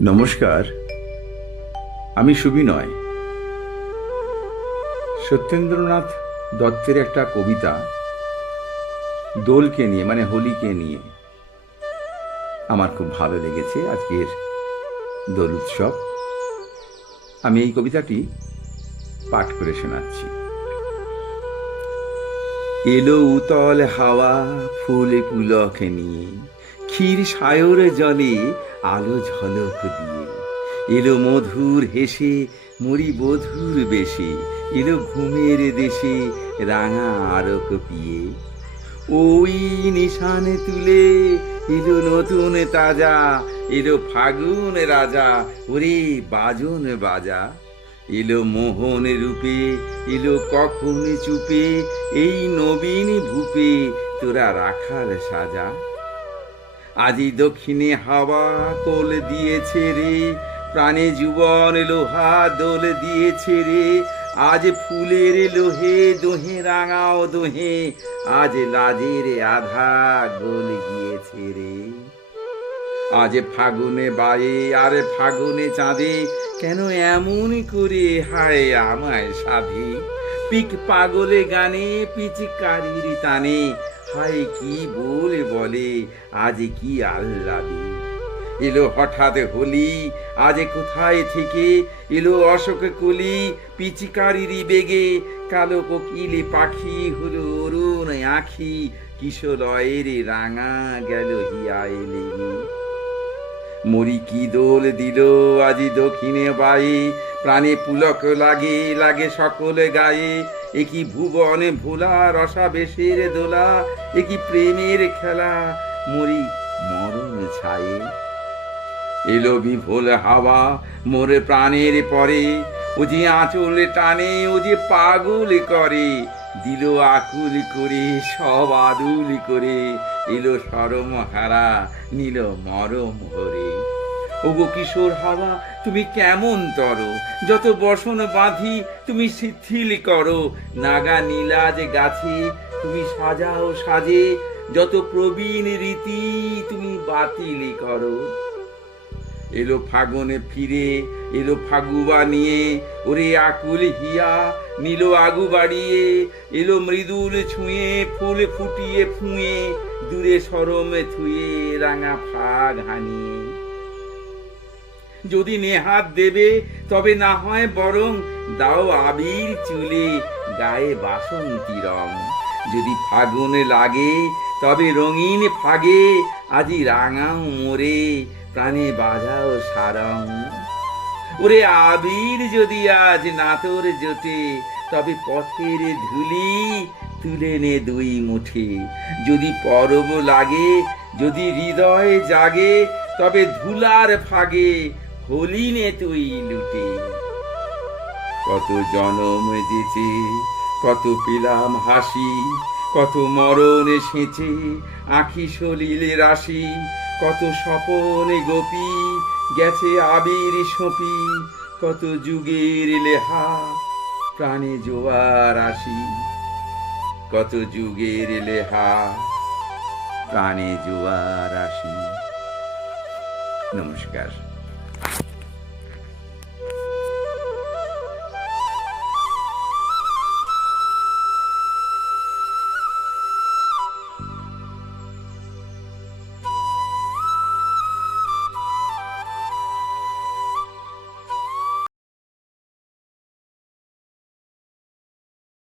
নমস্কার, আমি সুবিনয়। সত্যেন্দ্রনাথ দত্তের একটা কবিতা দোলকে নিয়ে, মানে হোলিকে নিয়ে, আমার খুব ভালো লেগেছে। আজকের দোল উৎসব, আমি এই কবিতাটি পাঠ করে শোনাচ্ছি। এলো উতল হাওয়া ফুলে পুলক নিয়ে, ক্ষীর সায়র জলে আলো ঝলক দিয়ে। এলো মধুর হেসে মরি বধুর বেশে, এলো ঘুমের দেশে রাঙা আরক পিয়ে। ওই নিশানে তুলে এলো নতুন তাজা, এলো ফাগুন রাজা, ওরে বাজন বাজা। এলো মোহন রূপে, এলো কখন চুপে, এই নবীন ভূপে তোরা রাখাল সাজা। আজি দক্ষিণে হাওয়া কোল দিয়েছে রে, প্রাণে যুবন লোহা দোল দিয়েছে রে। আজ ফুলের লোহে দোহে রাঙাও দোহে, আজ লাজের আধা গোল গিয়েছে রে। আজ ফাগুনে বায়ে আর ফাগুনে চাঁদে, কেন এমন করে হায় আমায় সাধে। পিক পাগলে গানে পিচকারির টানে, হায় কি বলে আজ কি আহ্লাদে। এলো হঠাৎ হোলি, আজ কোথায় থেকে এলো অশোক কলি, পিচকারির বেগে কালো কোকিলে পাখি হলো অরুণ আখি, কিশোরয়ের রাঙা গেল হিয়ায় লেগে। মরি কি দোল দিল আজি দক্ষিণে বায়ে, প্রাণে পুলক লাগে লাগে সকল গায়ে। একই ভুবনে ভোলা রসা বেশের দোলা, একই প্রেমের খেলা মরি মরণ ছায়ে। এলো বিভোল হাওয়া মোরে প্রাণের পরে, ও যে আঁচল টানে ও যে পাগল করে, দিল আকুল করে সব আদুল করে। এলো সরম হারা নীল মরম হরে। ওগো কিশোর হাওয়া তুমি কেমন তর, যত বসন বাঁধি তুমি শিথিল করো। নাগা নীলাজ গাছে তুমি সাজাও সাজে, যত প্রবীণ রীতি তুমি বাতিল করো। এলো ফাগুনে ফিরে এলো ফাগুয়া নিয়ে, ওরে আকুল হিয়া নীল আগু বাড়িয়ে। এলো মৃদুল ছুঁয়ে ফুল ফুটিয়ে ফুঁয়ে, দূরে সরমে থুয়ে রাঙা ফাগ হানিয়ে। যদি নেহাত দেবে তবে না হয় বরং দাও আবির চুলে গায়ে বাসন্তী রং। যদি ফাগুনে লাগে তবে রঙিন ফাগে, আজি রাঙাও মোরে প্রাণে বাজাও সারং। ওরে আবির যদি আজ না তোর জোটে, তবে পথের ধুলি তুলে নে দুই মুঠে। যদি পরব লাগে যদি হৃদয় জাগে, তবে ধুলার ফাগে হোলি নে তুই লুটে। কত জনম যেচে কত পেলাম হাসি, কত মরণ সেচে আঁখি সলিল রাশি। কত স্বপনে গোপী গেছে আবির সপি, কত যুগের লেহা প্রাণে জোয়ার আসি। কত যুগের লেহা প্রাণে জোয়ার আসি। নমস্কার।